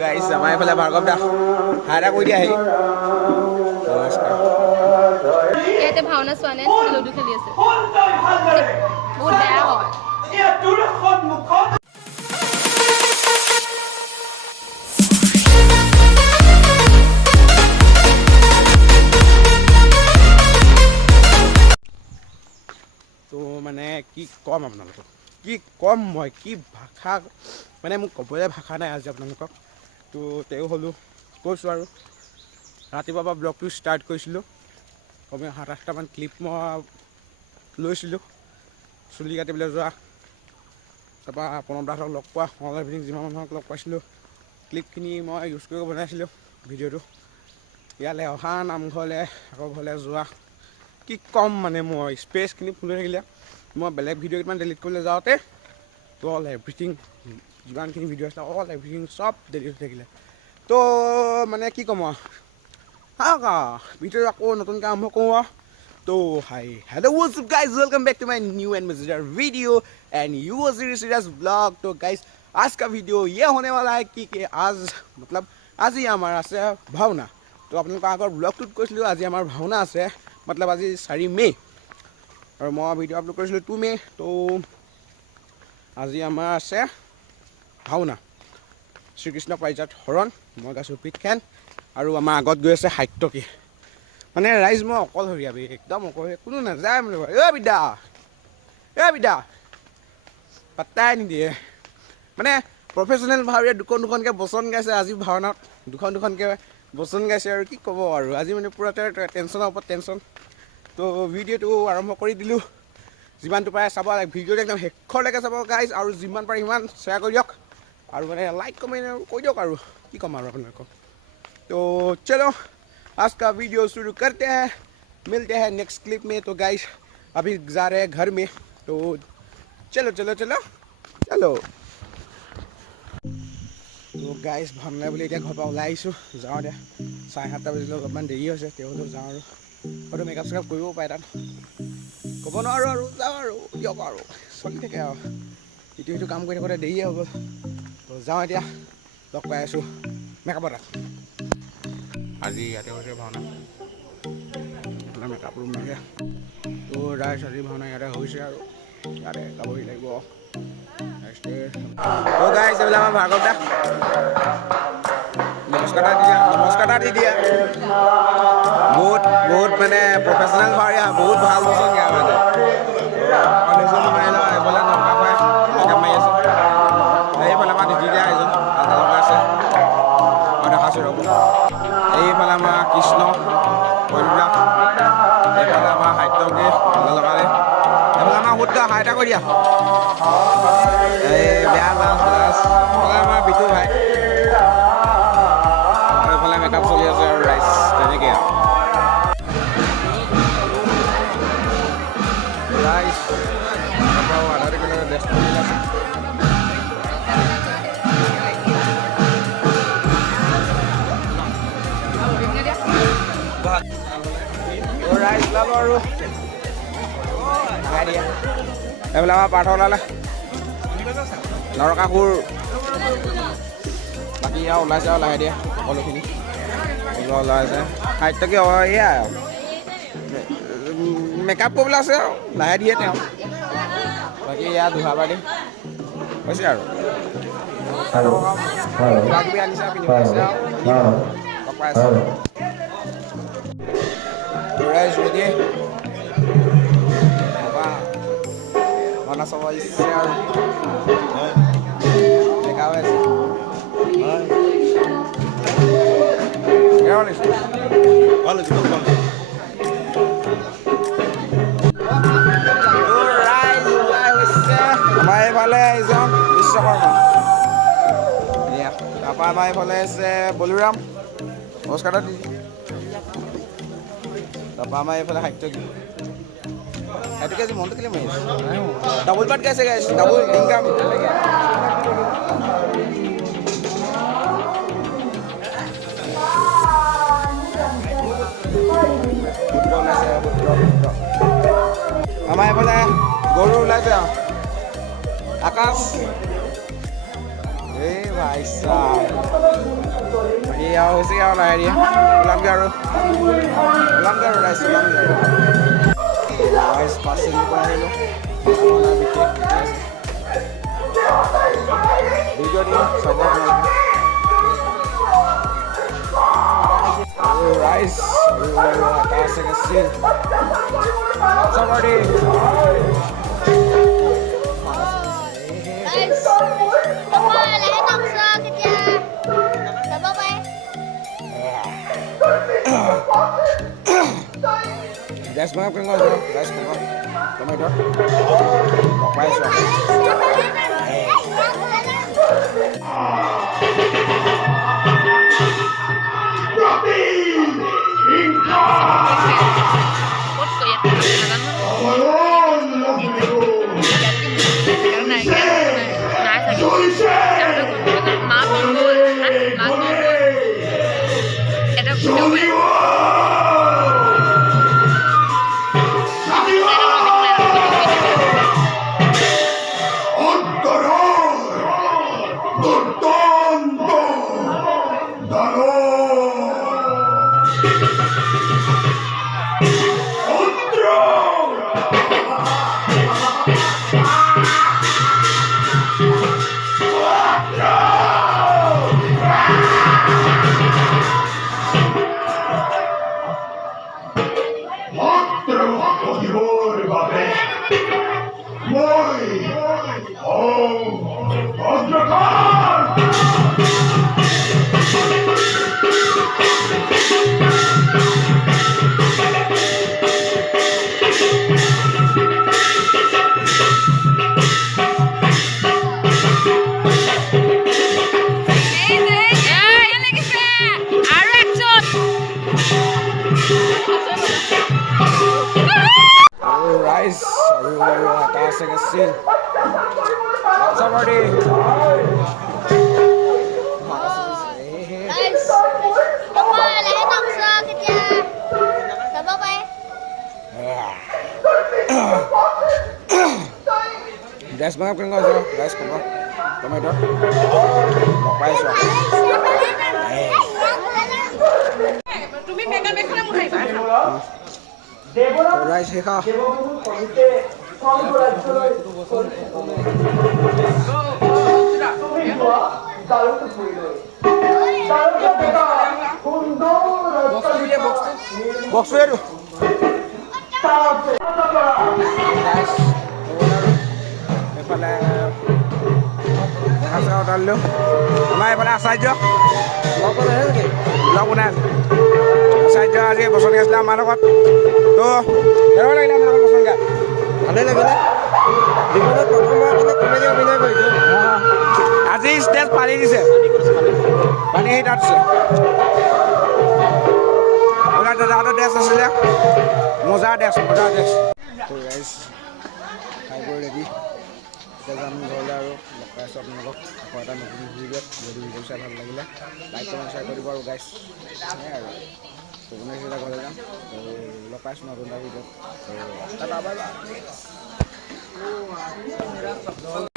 guys, আমাৰ এইফালে ভাৰ্গৱ দা হাইৰা কৈ দিয়া আহি ইয়াতে ভাওনা চোৱা নাই লুডু খেলি আছে বহুত বেয়া হয় তো মানে কি কম আপোনালোকক কি কম মই কি ভাষা মানে মোক ক'বলৈ ভাষা নাই আজি আপোনালোকক তো তেওঁ হ'লোঁ কৈছোঁ আৰু ৰাতিপুৱাৰ পৰা ব্লগটো ষ্টাৰ্ট কৰিছিলোঁ কমেও 7-8টামান ক্লিপ মই লৈছিলোঁ চুলি কাটিবলৈ যোৱা তাৰপৰা প্ৰণৱদাহঁতক লগ পোৱা অনলাইন মিটিং যিমান মানুহক লগ পাইছিলোঁ ক্লিপখিনি মই ইউজ কৰিব বনাইছিলোঁ ভিডিঅ'টো ইয়ালৈ অহা নামঘৰলৈ আকৌ ঘৰলৈ যোৱা কি কম মানে মই স্পেচখিনি ফুল হৈ থাকিলে মই বেলেগ ভিডিঅ' কেইটামান ডিলিট কৰিবলৈ যাওঁতে তো অল এভৰিথিং যিমানখিনি ভিডিঅ' আছিলে অল এভৰিথিং চব ডিলিট হৈ থাকিলে তো মানে কি ক'ম আৰু ভিডিঅ'টো আকৌ নতুনকৈ আৰম্ভ কৰোঁ আৰু तो hi hello what's up guys welcome back to my new and मजेदार video and you was serious blog तो गाइस आज का वीडियो ये होने वाला है कि आज मतलब आज ही हमारा से भावना तो आप लोगों को आगर ब्लॉगटुत কৈছিলোঁ আজি আমাৰ ভাওনা আছে मतलब আজি 4 মে আৰু মই ভিডিঅ' আপলোড কৰিছিলোঁ 2 মে তো আজি আমাৰ আছে ভাওনা শ্ৰীকৃষ্ণ পাৰিজাত হৰণ মই গাইছোঁ পিতখান আৰু আমাৰ আগত গৈ আছে সাত্যকী মানে ৰাইজ মই অকলশৰীয়া বে একদম অকলশৰীয়া কোনো নাযায় মানে বিদা পাত্তাই নিদিয়ে মানে প্ৰফেচনেল ভাৱে দুখনকৈ বচন গাইছে আজি ভাওনাত দুখনকৈ বচন গাইছে আৰু কি ক'ব আৰু আজি মানে পূৰা টেনশ্যনৰ ওপৰত টেনশ্যন তো ভিডিঅ'টো আৰম্ভ কৰি দিলোঁ যিমানটো পাৰে চাব ভিডিঅ'টো একদম শেষলৈকে চাব গাইজ আৰু যিমান পাৰে সিমান শ্বেয়াৰ কৰি দিয়ক আৰু মানে লাইক কমেণ্ট কৰি দিয়ক আৰু কি ক'ম আৰু আপোনালোকক তো চলো आज का वीडियो शुरू करते हैं मिलते हैं नेक्स्ट क्लिप में तो गाइस अभी जा रहे हैं घर में तो चलो चलो चलो चलो तो गाइस भावना बोले घर पर ओলাই যাওঁ দে 7:30 বজিলে অলপমান দেৰি হৈছে তেওঁ যাওঁ আৰু হয়তো মেকআপ চেকআপ কৰিব পাৰে তাত ক'ব নোৱাৰোঁ আৰু যাওঁ আৰু দিয়ক আৰু চলি থাকে আৰু ইটো সিটো কাম কৰি থাকোঁতে দেৰিয়ে হ'ব তো যাওঁ এতিয়া লগ পাই আছোঁ মেকআপত আজি ইয়াতে হৈছে ভাওনা মেকআপ ৰুম লাগে তো ৰাইজ আজি ভাওনা ইয়াতে হৈছে আৰু ইয়াতে গাবহি লাগিব তো গাইছ এইবিলাক আমাৰ ভাৰ্গৱ দা নমস্কাৰ দি দিয়া বহুত বহুত মানে প্ৰফেচনেল ভাওৰীয়া বহুত ভাল বস্তু দিয়া মানে এইফালে নমকা পাই মেকআপ মাৰি আছে এইফালে আমাৰ দিদি দিয়া এজন লগাই আছে মই দেখাছোঁ ৰ'ব এইফালে আমাৰ কৃষ্ণ কইনাবিলাক এইফালে আমাৰ সাহিত্যকে লগালে এইফালে আমাৰ সুদ্ধ হাইটা কৰি দিয়া এই বেয়া লাষ্ট এইফালে আমাৰ বিটু ভাই আৰু এইফালে মেকআপ চলি আছে আৰু ৰাইজ তেনেকৈ ৰাইজ আধাৰ কিলোমিটাৰ ড্ৰেছ কৰি আছে ৰাইজ ওলাব আৰু এইফালে আমাৰ পাৰ্থ ওলালে নৰকাসুৰ বাকী আৰু ওলাইছে আৰু লাহে দিয়ে সকলোখিনি ওলাইছে সাহিত্যকে এয়া মেকআপ কৰিবলৈ আছে আৰু লাহে দিয়ে তেওঁ বাকী এয়া ধোহাবাৰী হৈছে আৰু কিবা কিবি আনিছে আৰু পিন্ধিব আছে আৰু লগ পাই আছে Guys, ready? Mana sama isinya? PKWS. Ya, Olis. Olis, itu bang. Alright, আমাৰ এইফালে এজন বিশ্বকৰ্মা তাৰপৰা আমাৰ এইফালে আছে বলিৰাম নমস্কাৰ দিদি তাৰপৰা আমাৰ এইফালে সাহিত্যকী সাহিত্যকী আজি মনটো কেলে মাৰি আছে ডাবল পাৰ্ট গাইছে গাইছ ডাবল ইনকাম আমাৰ এইফালে গৰু ওলাইছে আৰু আকাশ এই ভাই চাই এই আৰু হৈছে আৰু লাহে দিয়ে ওলামগৈ আৰু ৰাইজ ওলামগৈ আৰু ৰাইজ পাৰ্চেণ্ট পৰা আহিলোঁ ভিডিঅ' দিম চাব আপোনালোকে রাইস আছে গেছে সবারই Guys, coba lihat angsa kerja. Coba pak. Guys, mga kung ano, guys, kung ano, tomato, papaya siya. Rice, atas gasi. Somebody. Guys, coba lihat angsa kerja. Coba pak. Guys, mga kung ano, guys, kung ano, tomato, papaya siya. তুমি mega mekhela মুঠাইবা Rice শেখা box এর এফালে আছে অৰ্ডাৰলো আমাৰ এফালে আচাৰ্য blog বনাই আছে আচাৰ্য আজি বচন গাইছিলে আমাৰ লগত তো কেনেকুৱা লাগিলে আমাৰ লগত বচন গাই ভালেই লাগিলে জীৱনত প্ৰথমবাৰ কিন্তু কমেডি অভিনয় কৰিছোঁ আজি ষ্টেজ পানী দিছে পানী সেই তাত আছে আপোনাৰ দাদাহঁতৰ ড্ৰেছ আছিলে মজা ড্ৰেছ তো গাইজ খাই বৈ ৰেডি এতিয়া যাম ঘৰলৈ আৰু লগ পাই আছোঁ আপোনালোকক আকৌ এটা নতুন ভিডিঅ'ত যদি ভিডিঅ' চাই ভাল লাগিলে লাইক কমেণ্ট শ্বেয়াৰ কৰিব আৰু গাইজ সেয়াই আৰু তো কোনে যেতিয়া ঘৰলৈ যাম তো লগ পাইছোঁ নতুন এটা ভিডিঅ'ত তো টাটা বাই বাই